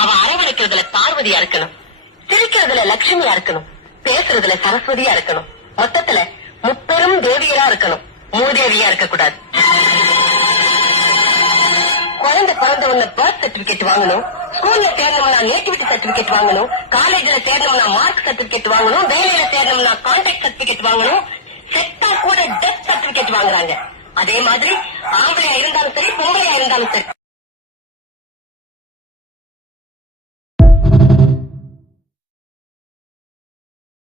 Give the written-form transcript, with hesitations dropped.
அவ அரவணைக்கிறதுல பார்வதியா இருக்கணும், சிரிக்கிறதுல லட்சுமியா இருக்கணும், பேசுறதுல சரஸ்வதியா இருக்கணும். மொத்தத்துல முப்பெரும் தேவியரா இருக்கணும், மூதேவியா இருக்க கூடாது. குழந்தை பிறந்த உடனே பர்த் சர்டிபிகேட் வாங்கணும், ஸ்கூல்ல சேரணும்னா நேட்டிவிட்டி சர்டிபிகேட் வாங்கணும், காலேஜ்ல சேரணும்னா மார்க் சர்டிபிகேட் வாங்கணும், வேலையில சேரணும்னா கான்டாக்ட் சர்டிபிகேட் வாங்கணும், செத்தா கூட டெத் சர்டிபிகேட் வாங்குறாங்க. அதே மாதிரி ஆம்பளையா இருந்தாலும் சரி, பொம்பளையா இருந்தாலும் சரி.